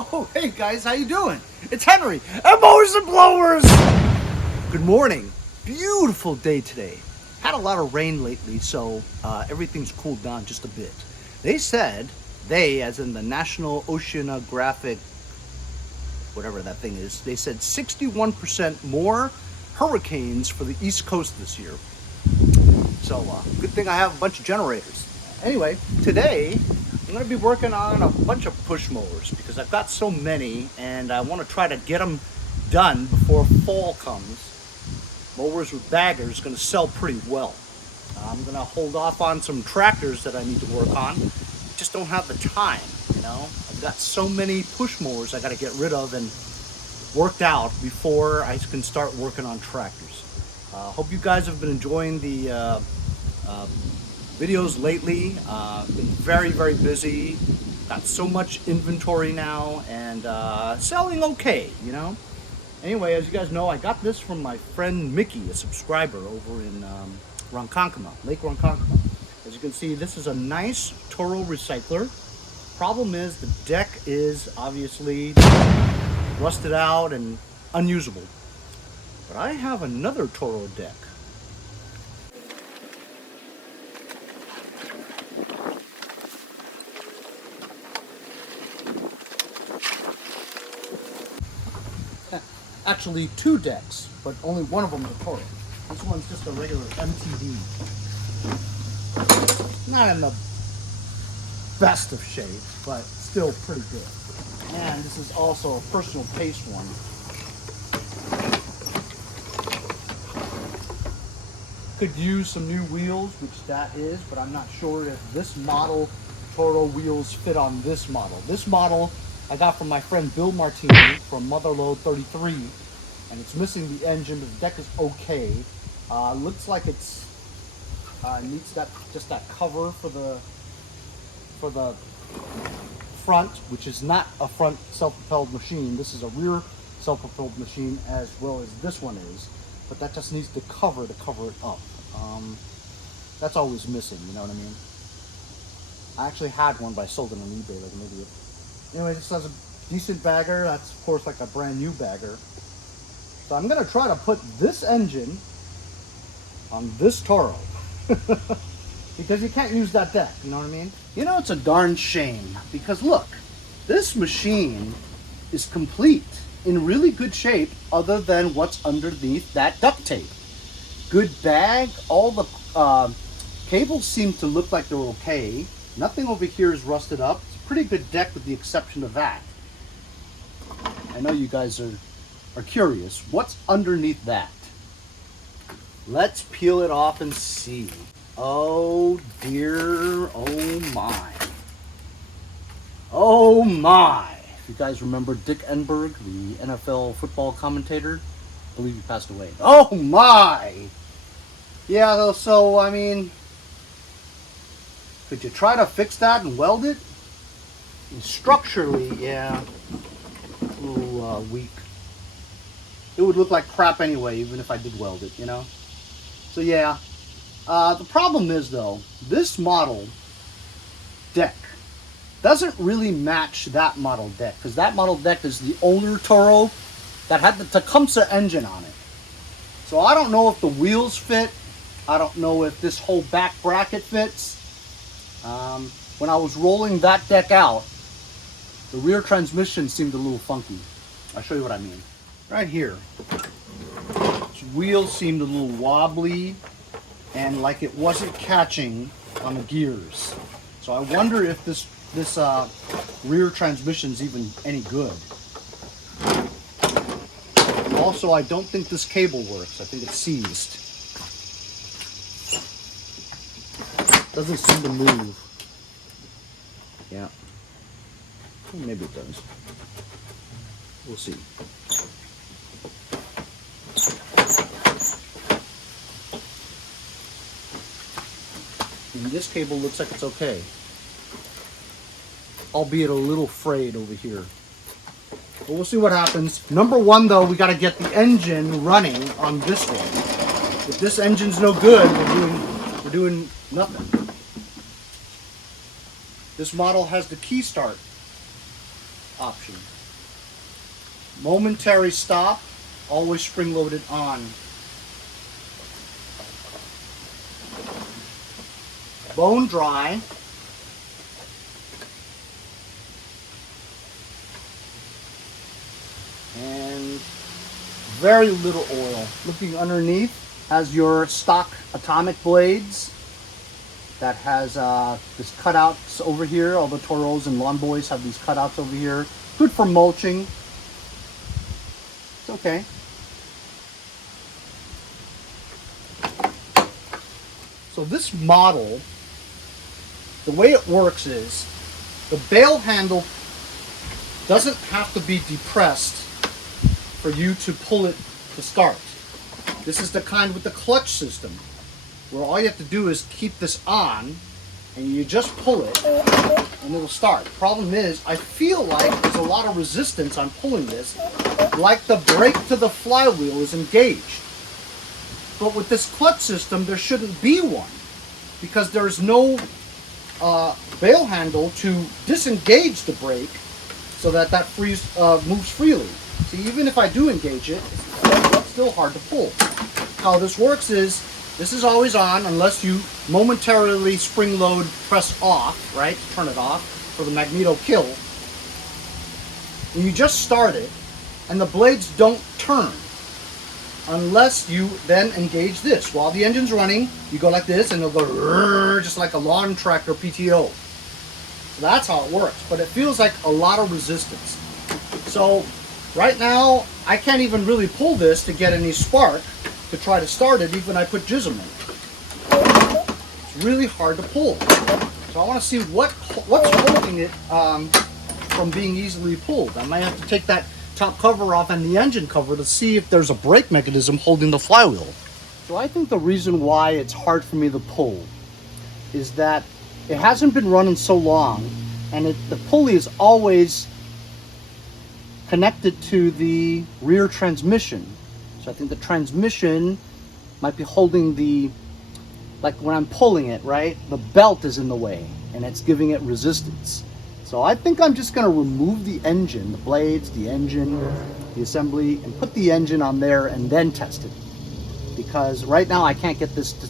Oh, hey guys, how you doing? It's Henry at Mowers and Blowers. Good morning. Beautiful day today. Had a lot of rain lately, so everything's cooled down just a bit. They said, as in the National Oceanographic, whatever that thing is, they said 61% more hurricanes for the East Coast this year. So good thing I have a bunch of generators. Anyway, today I'm going to be working on a bunch of push mowers because I've got so many and I want to try to get them done before fall comes. Mowers with baggers is going to sell pretty well. I'm going to hold off on some tractors that I need to work on. Just don't have the time, you know. I've got so many push mowers I got to get rid of and worked out before I can start working on tractors. Hope you guys have been enjoying the videos lately. Been very, very busy. Got so much inventory now and selling okay, you know. Anyway, as you guys know, I got this from my friend Mickey, a subscriber over in Ronkonkoma, Lake Ronkonkoma. As you can see, this is a nice Toro recycler. Problem is the deck is obviously rusted out and unusable. But I have another Toro deck. Actually, two decks, but only one of them is a Toro. This one's just a regular MTD. Not in the best of shape, but still pretty good. And this is also a personal taste one. Could use some new wheels, which that is, but I'm not sure if this model Toro wheels fit on this model. This model I got from my friend Bill Martini from Motherload 33, and it's missing the engine, but the deck is okay. Looks like it's needs just that cover for the front, which is not a front self-propelled machine. This is a rear self-propelled machine, as well as this one is, but that just needs the cover to cover it up. That's always missing, you know what I mean? I actually had one, but I sold it on eBay like an idiot. Anyway, this has a decent bagger. That's of course like a brand new bagger. So I'm gonna try to put this engine on this Toro because you can't use that deck, you know what I mean? You know, it's a darn shame because look, this machine is complete, in really good shape, other than what's underneath that duct tape. Good bag, all the cables seem to look like they're okay. Nothing over here is rusted up. It's a pretty good deck with the exception of that. I know you guys are curious. What's underneath that? Let's peel it off and see. Oh dear, oh my. Oh my. If you guys remember Dick Enberg, the NFL football commentator, I believe he passed away. Oh my. Yeah, so I mean, could you try to fix that and weld it? And structurally, yeah, a little weak. It would look like crap anyway, even if I did weld it, you know? So yeah, the problem is though, this model deck doesn't really match that model deck, because that model deck is the older Toro that had the Tecumseh engine on it. So I don't know if the wheels fit. I don't know if this whole back bracket fits. When I was rolling that deck out, the rear transmission seemed a little funky. I'll show you what I mean. Right here, this wheel seemed a little wobbly and like it wasn't catching on the gears. So I wonder if this rear transmission's even any good. Also, I don't think this cable works. I think it's seized. Doesn't seem to move. Yeah. Well, maybe it does. We'll see. And this cable looks like it's okay. Albeit a little frayed over here. But we'll see what happens. Number one though, we gotta get the engine running on this one. If this engine's no good, we're doing nothing. This model has the key start. option. Momentary stop, always spring loaded on. Bone dry. And very little oil. Looking underneath has your stock atomic blades that has this cutouts over here. All the Toros and Lawn Boys have these cutouts over here. Good for mulching. It's okay. So this model, the way it works is the bail handle doesn't have to be depressed for you to pull it to start. This is the kind with the clutch system, where all you have to do is keep this on and you just pull it and it'll start. Problem is, I feel like there's a lot of resistance on pulling this, like the brake to the flywheel is engaged. But with this clutch system, there shouldn't be one, because there's no bail handle to disengage the brake so that that moves freely. See, even if I do engage it, it's still hard to pull. How this works is, this is always on unless you momentarily spring load press off, right? Turn it off for the magneto kill. And you just start it, and the blades don't turn unless you then engage this. While the engine's running, you go like this, and it'll go just like a lawn tractor PTO. So that's how it works, but it feels like a lot of resistance. So right now, I can't even really pull this to get any spark to try to start it, even I put jism in it. It's really hard to pull. So I want to see what's holding it from being easily pulled. I might have to take that top cover off and the engine cover to see if there's a brake mechanism holding the flywheel. So I think the reason why it's hard for me to pull is that it hasn't been running so long, and the pulley is always connected to the rear transmission. So I think the transmission might be holding like when I'm pulling it, right? The belt is in the way and it's giving it resistance. So I think I'm just gonna remove the engine, the blades, the engine, the assembly, and put the engine on there and then test it. Because right now I can't get this to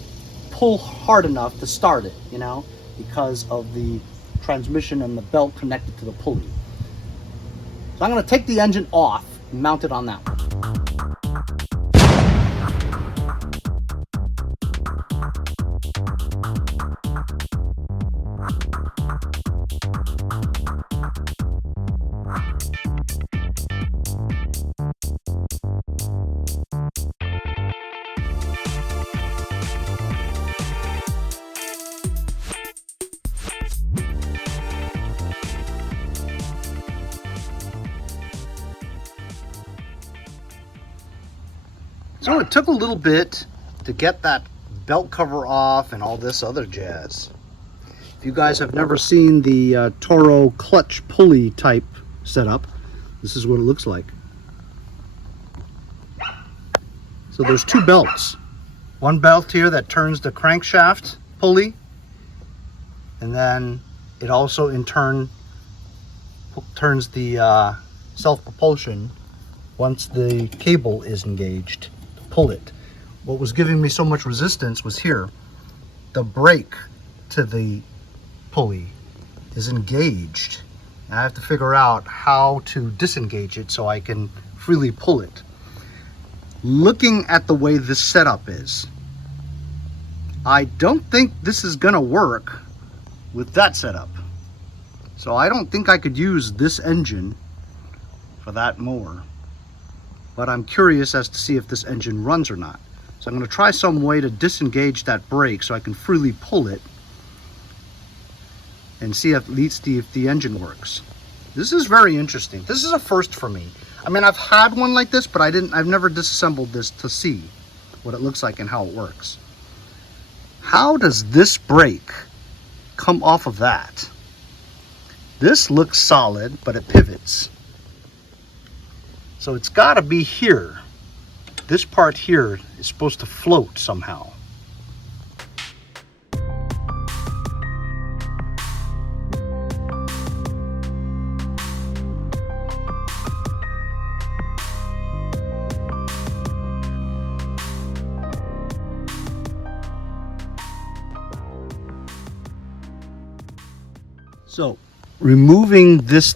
pull hard enough to start it, you know, because of the transmission and the belt connected to the pulley. So I'm going to take the engine off and mount it on that one. So it took a little bit to get that belt cover off and all this other jazz. If you guys have never seen the Toro clutch pulley type setup, this is what it looks like. So there's two belts. One belt here that turns the crankshaft pulley, and then it also in turn turns the self-propulsion once the cable is engaged. Pull it. What was giving me so much resistance was here. The brake to the pulley is engaged. And I have to figure out how to disengage it so I can freely pull it. Looking at the way this setup is, I don't think this is gonna work with that setup. So I don't think I could use this engine for that mower. But I'm curious as to see if this engine runs or not. So I'm going to try some way to disengage that brake so I can freely pull it and see if the engine works. This is very interesting. This is a first for me. I mean, I've had one like this, but I've never disassembled this to see what it looks like and how it works. How does this brake come off of that? This looks solid, but it pivots. So it's got to be here. This part here is supposed to float somehow. So removing this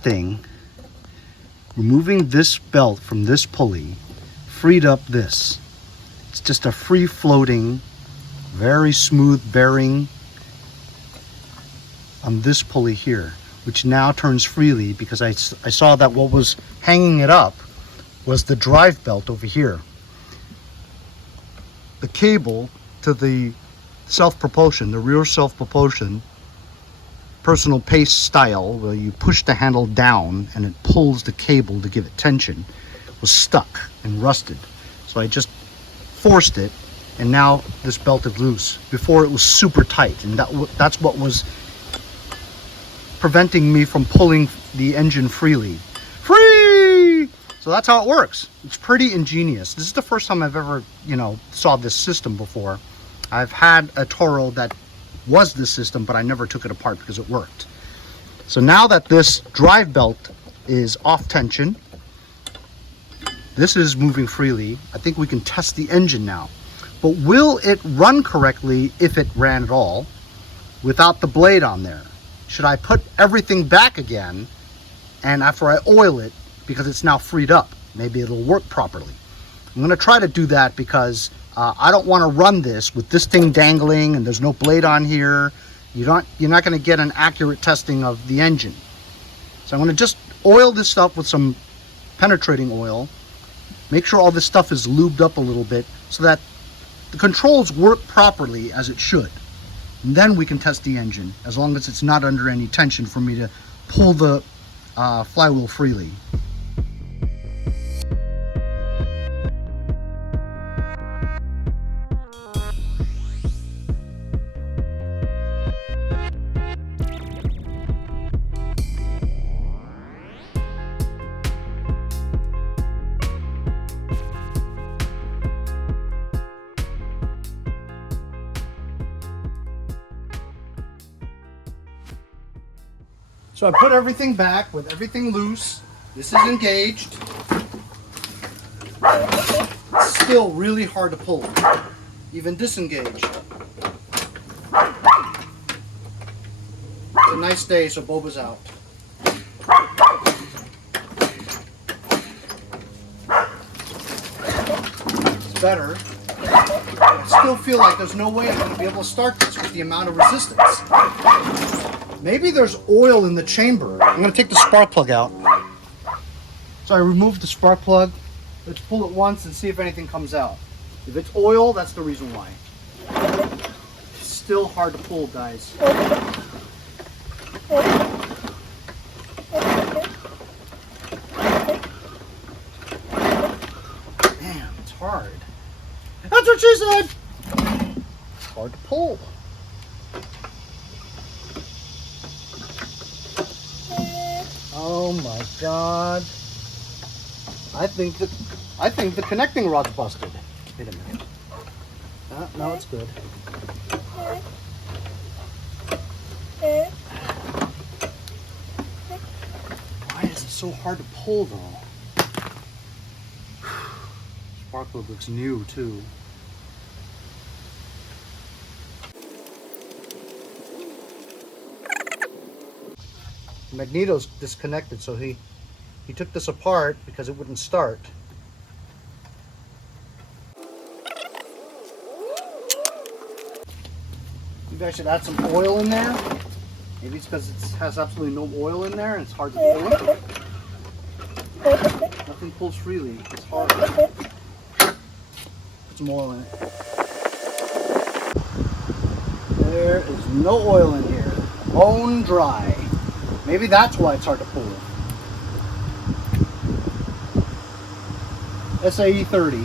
belt from this pulley freed up this. It's just a free floating, very smooth bearing on this pulley here, which now turns freely because I saw that what was hanging it up was the drive belt over here. The cable to the self-propulsion, the rear self-propulsion, personal pace style, where you push the handle down and it pulls the cable to give it tension, was stuck and rusted. So I just forced it, and now this belt is loose. Before it was super tight, and that's what was preventing me from pulling the engine freely. Free! So that's how it works. It's pretty ingenious. This is the first time I've ever, saw this system before. I've had a Toro that was this system, but I never took it apart because it worked. So now that this drive belt is off tension, this is moving freely, I think we can test the engine now. But will it run correctly, if it ran at all, without the blade on there? Should I put everything back again, and after I oil it, because it's now freed up, maybe it'll work properly? I'm going to try to do that because I don't want to run this with this thing dangling and there's no blade on here. You're not going to get an accurate testing of the engine. So I'm going to just oil this stuff with some penetrating oil. Make sure all this stuff is lubed up a little bit so that the controls work properly as it should. And then we can test the engine, as long as it's not under any tension for me to pull the flywheel freely. So I put everything back with everything loose. This is engaged. It's still really hard to pull, even disengaged. It's a nice day, so Boba's out. It's better. I still feel like there's no way I'm going to be able to start this with the amount of resistance. Maybe there's oil in the chamber. I'm going to take the spark plug out. So I removed the spark plug. Let's pull it once and see if anything comes out. If it's oil, that's the reason why. It's still hard to pull, guys. Man, it's hard. That's what she said! It's hard to pull. Oh my God! I think the connecting rod's busted. Wait a minute. No, it's good. Why is it so hard to pull though? Spark plug looks new too. The magneto's disconnected, so he took this apart because it wouldn't start. Maybe I should add some oil in there. Maybe it's because it has absolutely no oil in there and it's hard to pull. Nothing pulls freely. It's hard. Put some oil in it. There is no oil in here. Bone dry. Maybe that's why it's hard to pull. SAE 30. We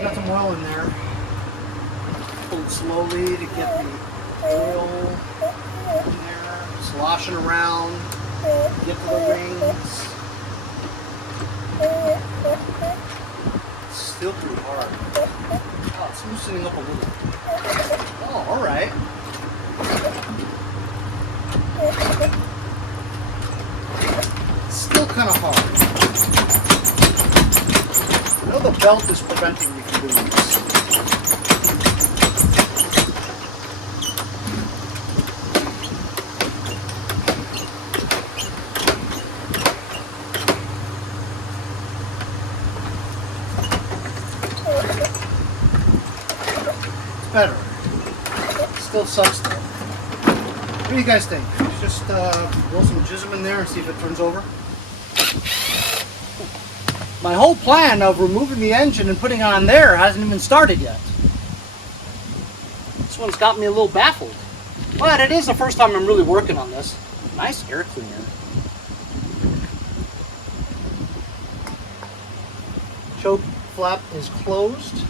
got some oil in there. Pull it slowly to get the oil in there, sloshing around, get to the rings. It's still pretty hard. Oh, it's loosening up a little. Oh, alright. Still kind kind of hard. I know the belt is preventing me from doing this. Better. Still sucks though. What do you guys think? Just roll some jism in there and see if it turns over. My whole plan of removing the engine and putting it on there hasn't even started yet. This one's got me a little baffled. But it is the first time I'm really working on this. Nice air cleaner. Choke flap is closed.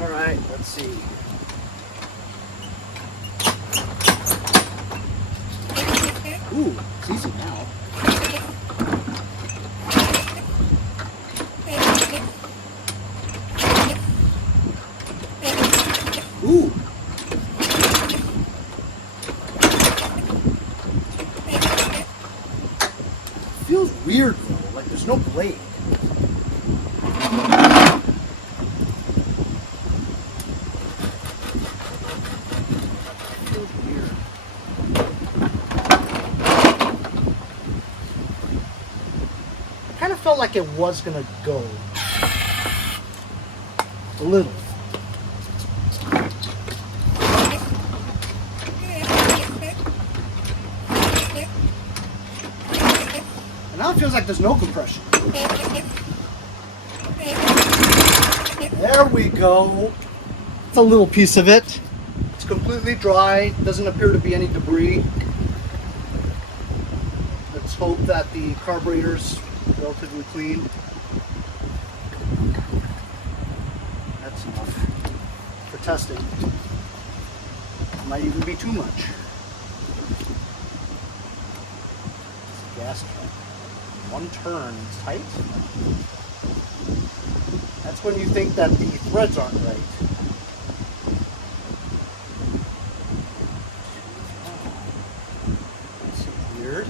Alright, let's see. Ooh, it's easy now. Ooh. Feels weird though, like there's no blade. Felt like it was gonna go a little. And now it feels like there's no compression. There we go. It's a little piece of it. It's completely dry. Doesn't appear to be any debris. Let's hope that the carburetor's relatively clean. That's enough for testing. Might even be too much. It's a gas truck. One turn, it's tight. That's when you think that the threads aren't right. That's weird.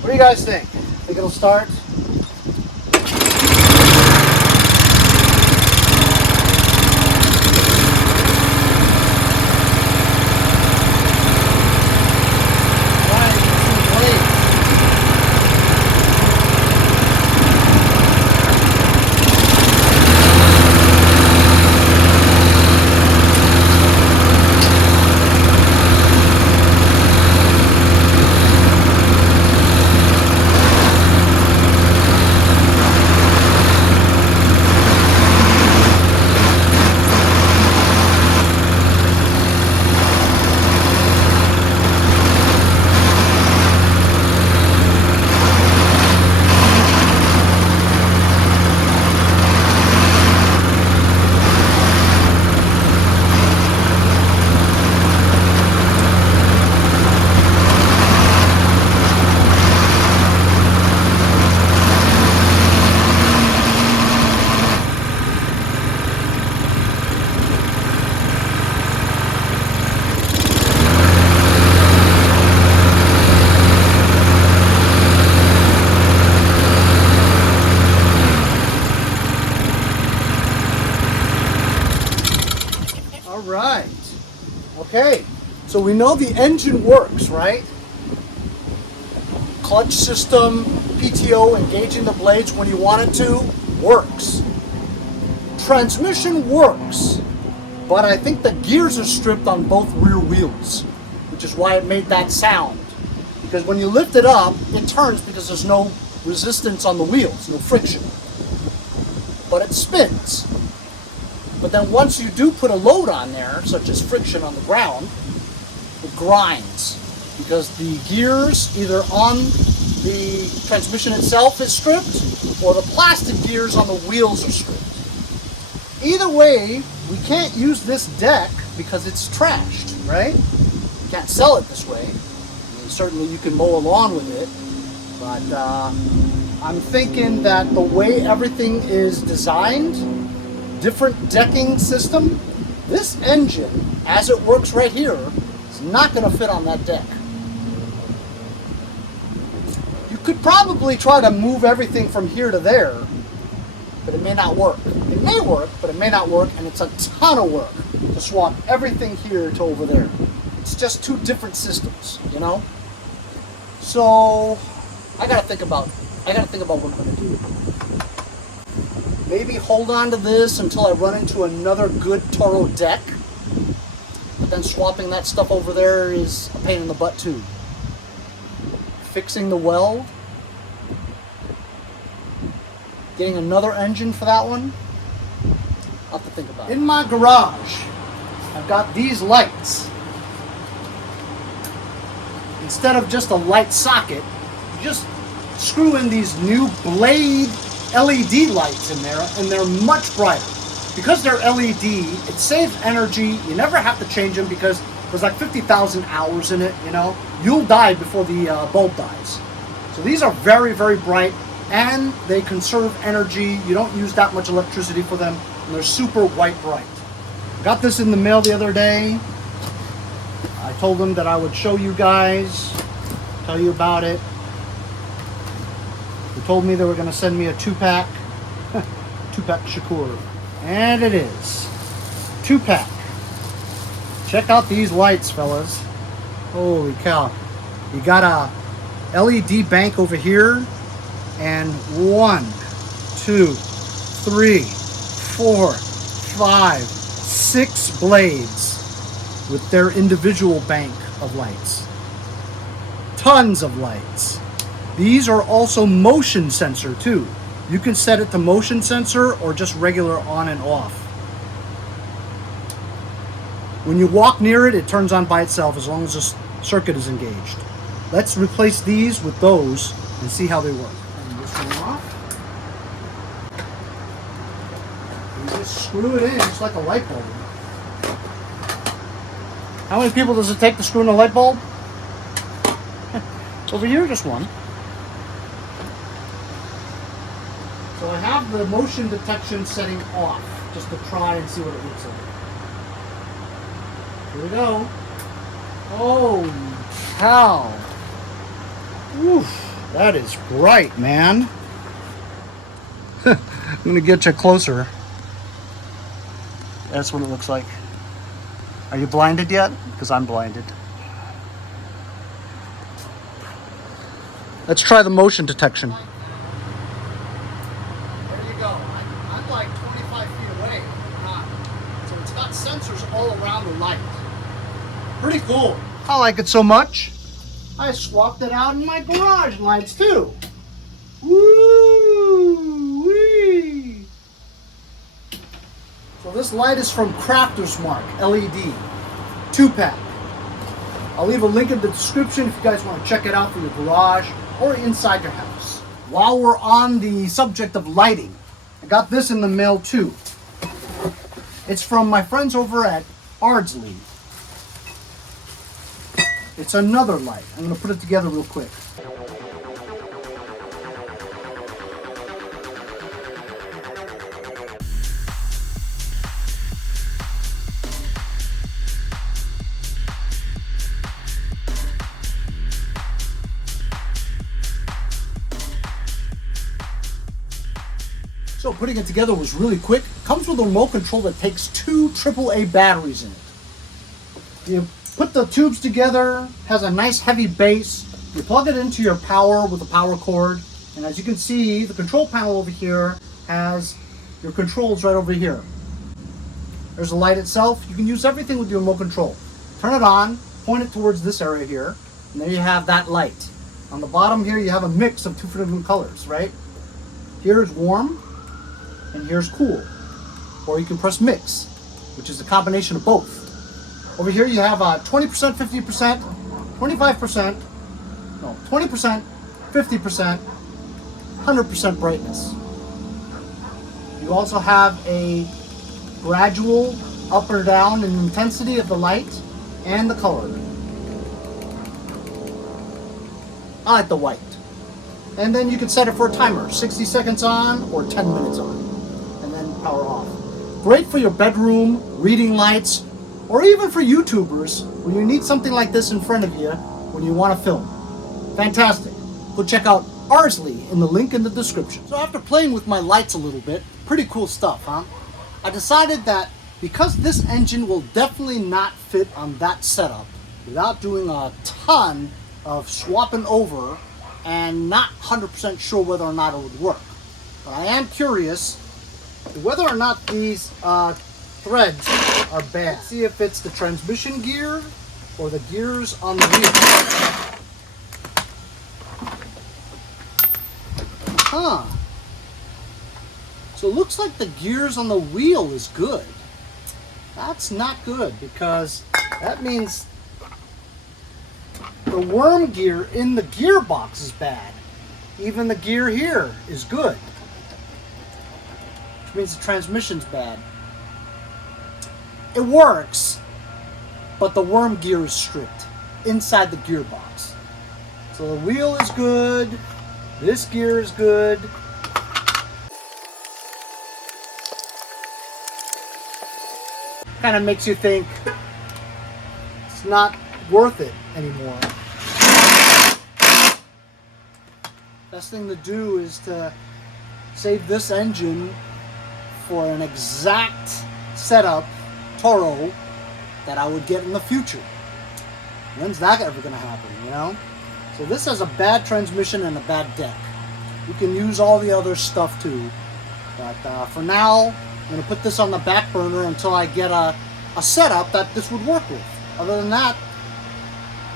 What do you guys think? Think it'll start? Right. Okay. So we know the engine works, right? Clutch system, PTO, engaging the blades when you want it to, works. Transmission works, but I think the gears are stripped on both rear wheels, which is why it made that sound. Because when you lift it up, it turns because there's no resistance on the wheels, no friction. But it spins. But then once you do put a load on there, such as friction on the ground, it grinds. Because the gears, either on the transmission itself is stripped, or the plastic gears on the wheels are stripped. Either way, we can't use this deck because it's trashed, right? can't sell it this way. I mean, certainly you can mow a lawn with it, but I'm thinking that the way everything is designed, different decking system, this engine, as it works right here, is not going to fit on that deck. You could probably try to move everything from here to there, but it may not work. It may work, but it may not work, and it's a ton of work to swap everything here to over there. It's just two different systems, you know? So I gotta think about what I'm gonna do. Maybe hold on to this until I run into another good Toro deck, but then swapping that stuff over there is a pain in the butt too. Fixing the weld, getting another engine for that one, I'll have to think about it. In my garage, I've got these lights. Instead of just a light socket, you just screw in these new Blade LED lights in there, and they're much brighter. Because they're LED, it saves energy. You never have to change them because there's like 50,000 hours in it, you know. You'll die before the bulb dies. So these are very, very bright, and they conserve energy. You don't use that much electricity for them, and they're super white bright. Got this in the mail the other day. I told them that I would show you guys, tell you about it. They told me they were going to send me a 2-pack. 2-pack Shakur. And it is. 2-pack. Check out these lights, fellas. Holy cow. You got a LED bank over here. And 1, 2, 3, 4, 5, 6 blades with their individual bank of lights. Tons of lights. These are also motion sensor too. You can set it to motion sensor or just regular on and off. When you walk near it, it turns on by itself as long as the circuit is engaged. Let's replace these with those and see how they work. And this one off. You just screw it in just like a light bulb. How many people does it take to screw in a light bulb? Over here, just one. So I have the motion detection setting off, just to try and see what it looks like. Here we go. Holy cow. Oof, that is bright, man. I'm gonna get you closer. That's what it looks like. Are you blinded yet? Because I'm blinded. Let's try the motion detection. There you go. I'm like 25 feet away. So it's got sensors all around the light. Pretty cool. I like it so much, I swapped it out in my garage lights too. Woo-wee. So this light is from Crafter's Mark LED 2-pack. I'll leave a link in the description if you guys want to check it out for your garage or inside your house. While we're on the subject of lighting, I got this in the mail too. It's from my friends over at Arslly. It's another light. I'm going to put it together real quick. So putting it together was really quick. Comes with a remote control that takes 2 AAA batteries in it. You put the tubes together, has a nice heavy base. You plug it into your power with a power cord. And as you can see, the control panel over here has your controls right over here. There's the light itself. You can use everything with your remote control. Turn it on, point it towards this area here, and there you have that light. On the bottom here, you have a mix of 2 different colors, right? Here's warm, and here's cool. Or you can press mix, which is a combination of both. Over here you have 20%, 50%, 25%, no, 20%, 50%, 100% brightness. You also have a gradual up or down in intensity of the light and the color. I like the white. And then you can set it for a timer, 60 seconds on or 10 minutes on, and then power off. Great for your bedroom, reading lights, or even for YouTubers when you need something like this in front of you when you want to film. Fantastic. Go check out Arslly in the link in the description. So after playing with my lights a little bit, pretty cool stuff, huh? I decided that because this engine will definitely not fit on that setup without doing a ton of swapping over and not 100% sure whether or not it would work. But I am curious whether or not these threads are bad. Let's see if it's the transmission gear or the gears on the wheel. Huh. So it looks like the gears on the wheel is good. That's not good because that means the worm gear in the gearbox is bad. Even the gear here is good, which means the transmission's bad. It works, but the worm gear is stripped inside the gearbox. So the wheel is good, this gear is good. Kind of makes you think it's not worth it anymore. Best thing to do is to save this engine for an exact setup Toro that I would get in the future. When's that ever going to happen, you know? So this has a bad transmission and a bad deck. You can use all the other stuff too. But for now, I'm going to put this on the back burner until I get a setup that this would work with. Other than that,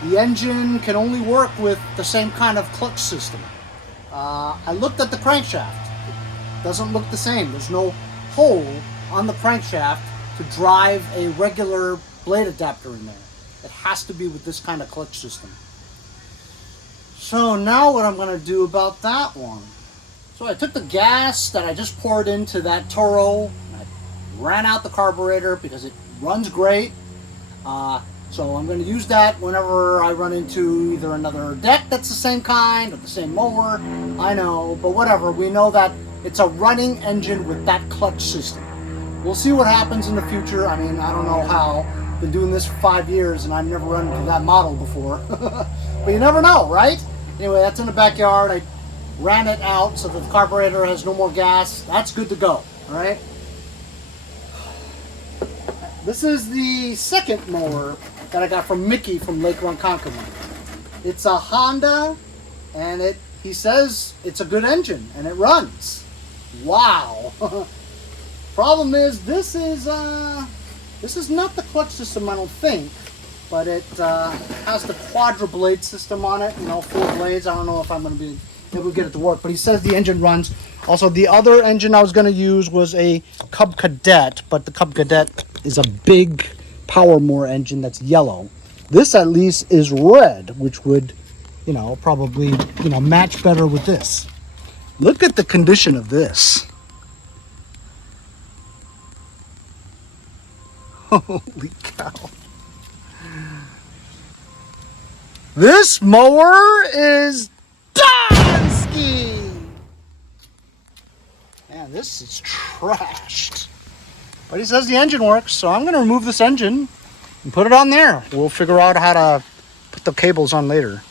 the engine can only work with the same kind of clutch system. I looked at the crankshaft. It doesn't look the same. There's no hole on the crankshaft to drive a regular blade adapter in there. It has to be with this kind of clutch system. So now what I'm going to do about that one. So I took the gas that I just poured into that Toro, and I ran out the carburetor because it runs great. So I'm going to use that whenever I run into either another deck that's the same kind or the same mower. I know, but whatever. We know that it's a running engine with that clutch system. We'll see what happens in the future. I mean, I don't know how. I've been doing this for 5 years and I've never run into that model before. But you never know, right? Anyway, that's in the backyard. I ran it out so that the carburetor has no more gas. That's good to go, all right? This is the second mower that I got from Mickey from Lake Ronkonkoma. It's a Honda, and he says it's a good engine, and it runs. Wow. Problem is, this is not the clutch system, I don't think, but it has the quadra blade system on it, you know, 4 blades. I don't know if I'm going to be able to get it to work, but he says the engine runs. Also, the other engine I was going to use was a Cub Cadet, but the Cub Cadet is a big power mower engine that's yellow. This at least is red, which would, you know, probably, you know, match better with this. Look at the condition of this. Holy cow. This mower is Donski. Man, this is trashed. But he says the engine works, so I'm going to remove this engine and put it on there. We'll figure out how to put the cables on later.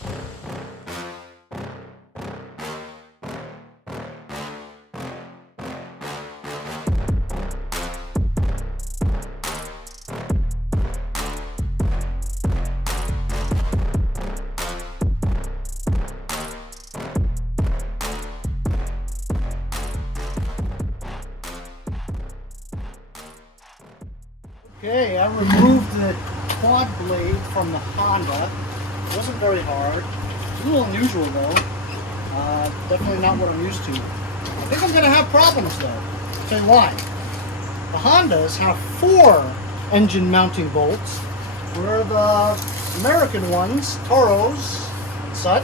Okay, I removed the quad blade from the Honda. It wasn't very hard. It's a little unusual though. Definitely not what I'm used to. I think I'm going to have problems though. I'll tell you why. The Hondas have 4 engine mounting bolts, where the American ones, Toros and such,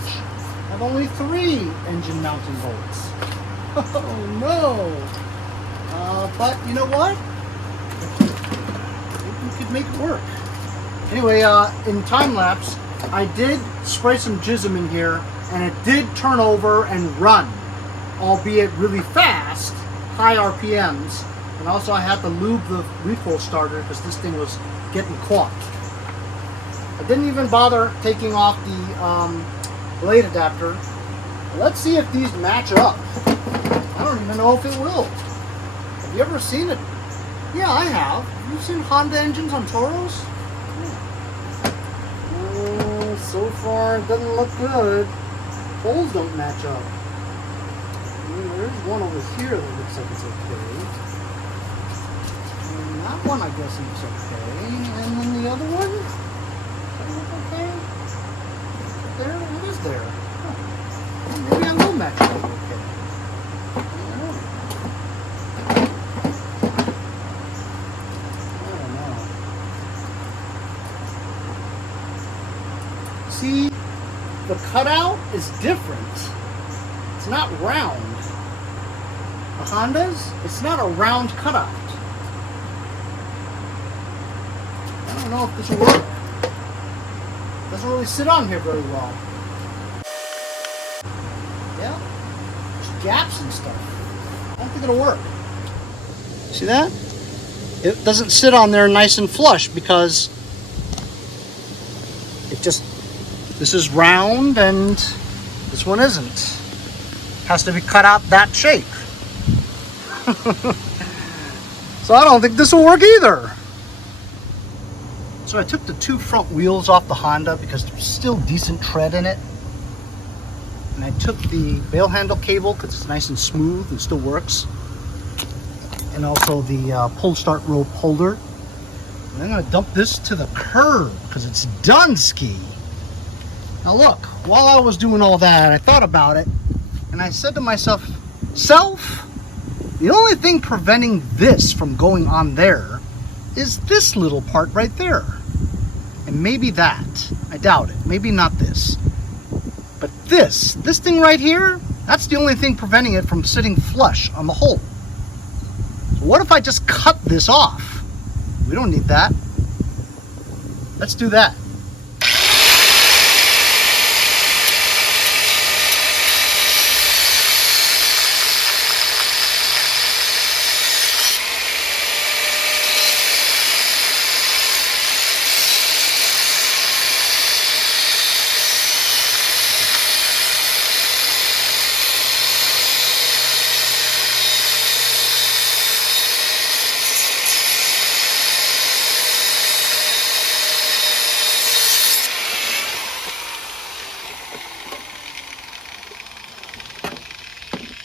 have only 3 engine mounting bolts. Oh no! But you know what? You could make it work. Anyway, in time lapse, I did spray some jism in here and it did turn over and run, albeit really fast, high RPMs. And also I had to lube the recoil starter because this thing was getting caught. I didn't even bother taking off the blade adapter. Let's see if these match up. I don't even know if it will. Have you ever seen it? Yeah, I have. Have you seen Honda engines on Toros? So far, it doesn't look good. Holes don't match up. There's one over here that looks like it's okay. And that one, I guess, looks okay. And then the other one? Does that look okay? There? What is there? Huh. Maybe I will match up okay. I don't know. See, the cutout is different. It's not round. The Hondas, it's not a round cutout. I don't know if this will work. Doesn't really sit on here very well. Yeah, there's gaps and stuff. I don't think it'll work. See that? It doesn't sit on there nice and flush because it just, this is round and this one isn't. Has to be cut out that shape. So I don't think this will work either. So I took the two front wheels off the Honda because there's still decent tread in it. And I took the bail handle cable because it's nice and smooth and still works. And also the pull start rope holder. And I'm going to dump this to the curb because it's done ski. Now look, while I was doing all that, I thought about it. And I said to myself, self, the only thing preventing this from going on there is this little part right there. And maybe that. I doubt it. Maybe not this. But this thing right here, that's the only thing preventing it from sitting flush on the hole. So what if I just cut this off? We don't need that. Let's do that.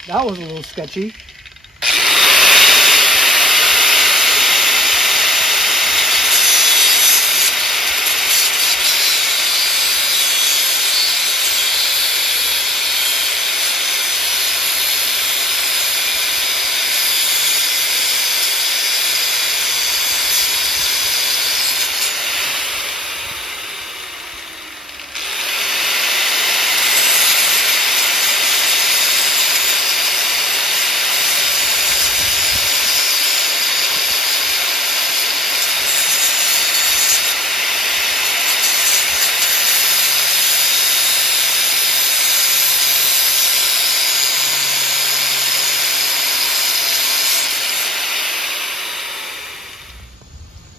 That was a little sketchy.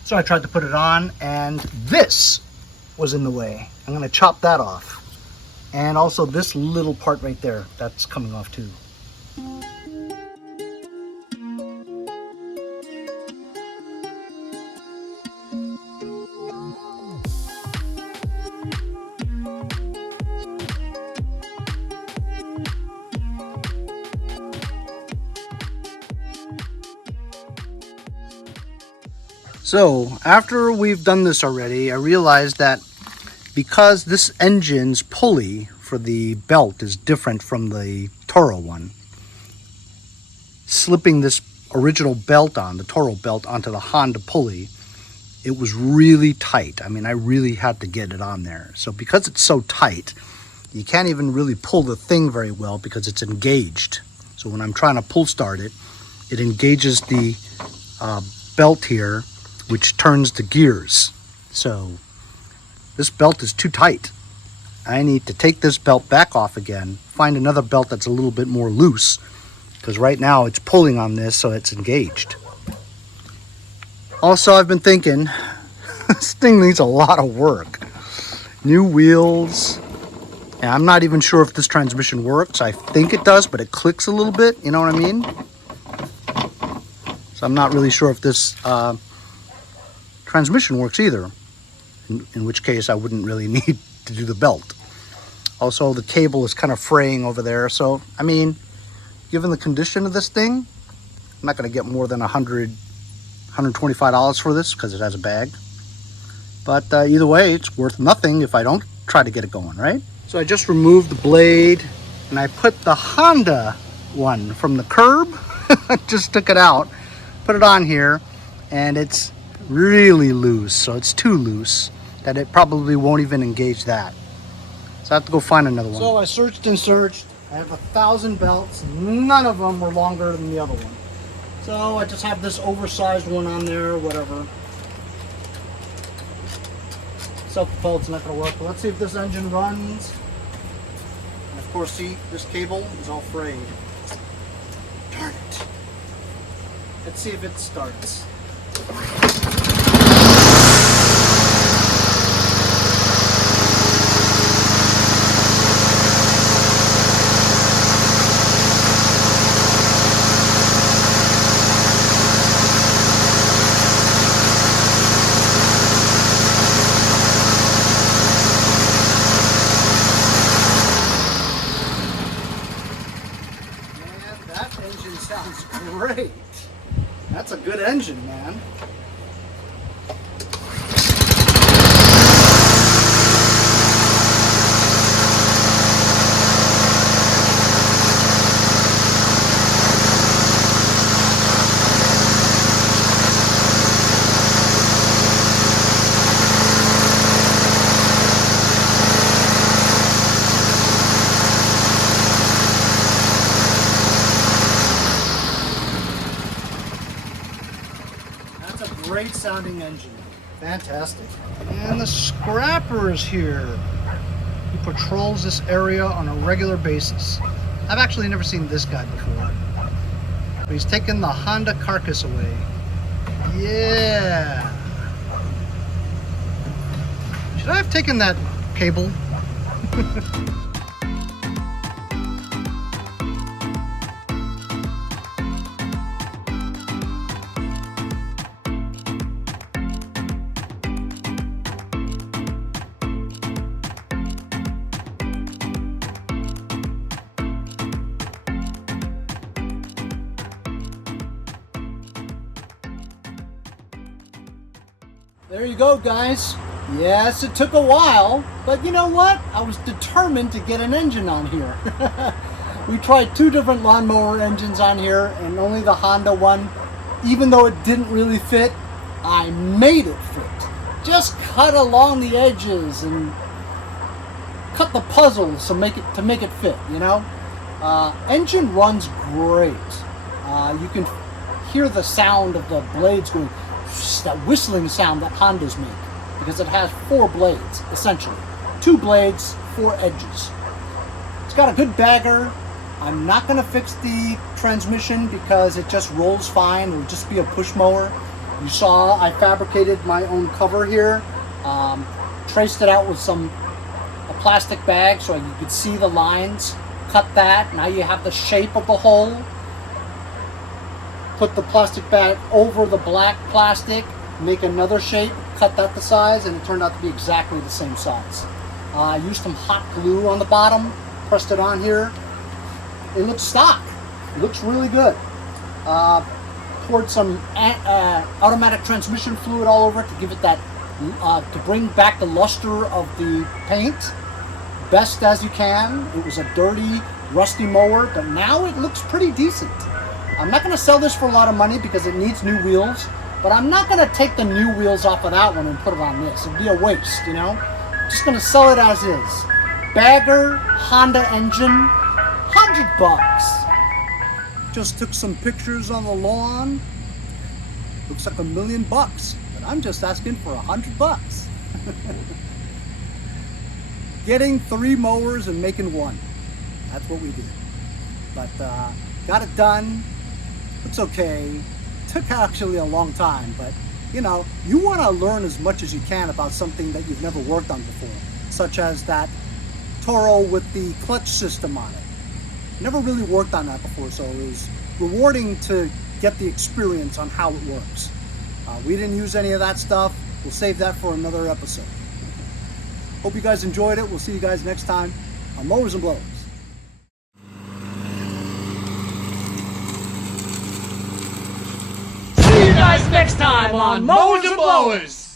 So I tried to put it on and this was in the way. I'm gonna chop that off. And also this little part right there, that's coming off too. So after we've done this already, I realized that because this engine's pulley for the belt is different from the Toro one, slipping this original belt on, the Toro belt, onto the Honda pulley, it was really tight. I mean, I really had to get it on there. So because it's so tight, you can't even really pull the thing very well because it's engaged. So when I'm trying to pull start it, it engages the belt here, which turns the gears. So this belt is too tight. I need to take this belt back off again, find another belt that's a little bit more loose, because right now it's pulling on this so it's engaged. Also, I've been thinking, this thing needs a lot of work. New wheels, and I'm not even sure if this transmission works. I think it does, but it clicks a little bit, you know what I mean? So I'm not really sure if this transmission works either, in which case I wouldn't really need to do the belt. Also, the cable is kind of fraying over there, so I mean, given the condition of this thing, I'm not going to get more than $125 for this because it has a bag. But either way, it's worth nothing if I don't try to get it going, right? So I just removed the blade and I put the Honda one from the curb. Just took it out, put it on here, and it's really loose. So it's too loose that it probably won't even engage that. So I have to go find another one. So I searched and searched. I have 1,000 belts. None of them were longer than the other one. So I just have this oversized one on there, whatever. Self-propelled's not going to work, but let's see if this engine runs. And of course, see, this cable is all frayed. Darn it. Let's see if it starts. Sounds great. That's a good engine, man. Great sounding engine. Fantastic. And the scrapper is here. He patrols this area on a regular basis. I've actually never seen this guy before. But he's taken the Honda carcass away. Yeah. Should I have taken that cable? There you go, guys. Yes, it took a while, but you know what? I was determined to get an engine on here. We tried 2 different lawnmower engines on here, and only the Honda one, even though it didn't really fit, I made it fit. Just cut along the edges and cut the puzzles to make it fit, you know? Engine runs great. You can hear the sound of the blades going, that whistling sound that Hondas make, because it has 4 blades, essentially. 2 blades, 4 edges. It's got a good bagger. I'm not going to fix the transmission because it just rolls fine. It'll just be a push mower. You saw I fabricated my own cover here. Traced it out with a plastic bag so you could see the lines. Cut that. Now you have the shape of the hole. Put the plastic bag over the black plastic, make another shape, cut that to size, and it turned out to be exactly the same size. I used some hot glue on the bottom, pressed it on here. It looks stock. It looks really good. Poured some automatic transmission fluid all over it to give it that, to bring back the luster of the paint best as you can. It was a dirty, rusty mower, but now it looks pretty decent. I'm not going to sell this for a lot of money because it needs new wheels, but I'm not going to take the new wheels off of that one and put it on this. It'd be a waste, you know? Just going to sell it as is. Bagger, Honda engine, $100. Just took some pictures on the lawn. Looks like $1 million, but I'm just asking for $100. getting 3 mowers and making 1. That's what we did. But got it done. It's okay. Took actually a long time, but you know, you want to learn as much as you can about something that you've never worked on before, such as that Toro with the clutch system on it. Never really worked on that before, so it was rewarding to get the experience on how it works. We didn't use any of that stuff. We'll save that for another episode. Hope you guys enjoyed it. We'll see you guys next time on Mowers and Blowers. See you guys next time on Mowers and Blowers.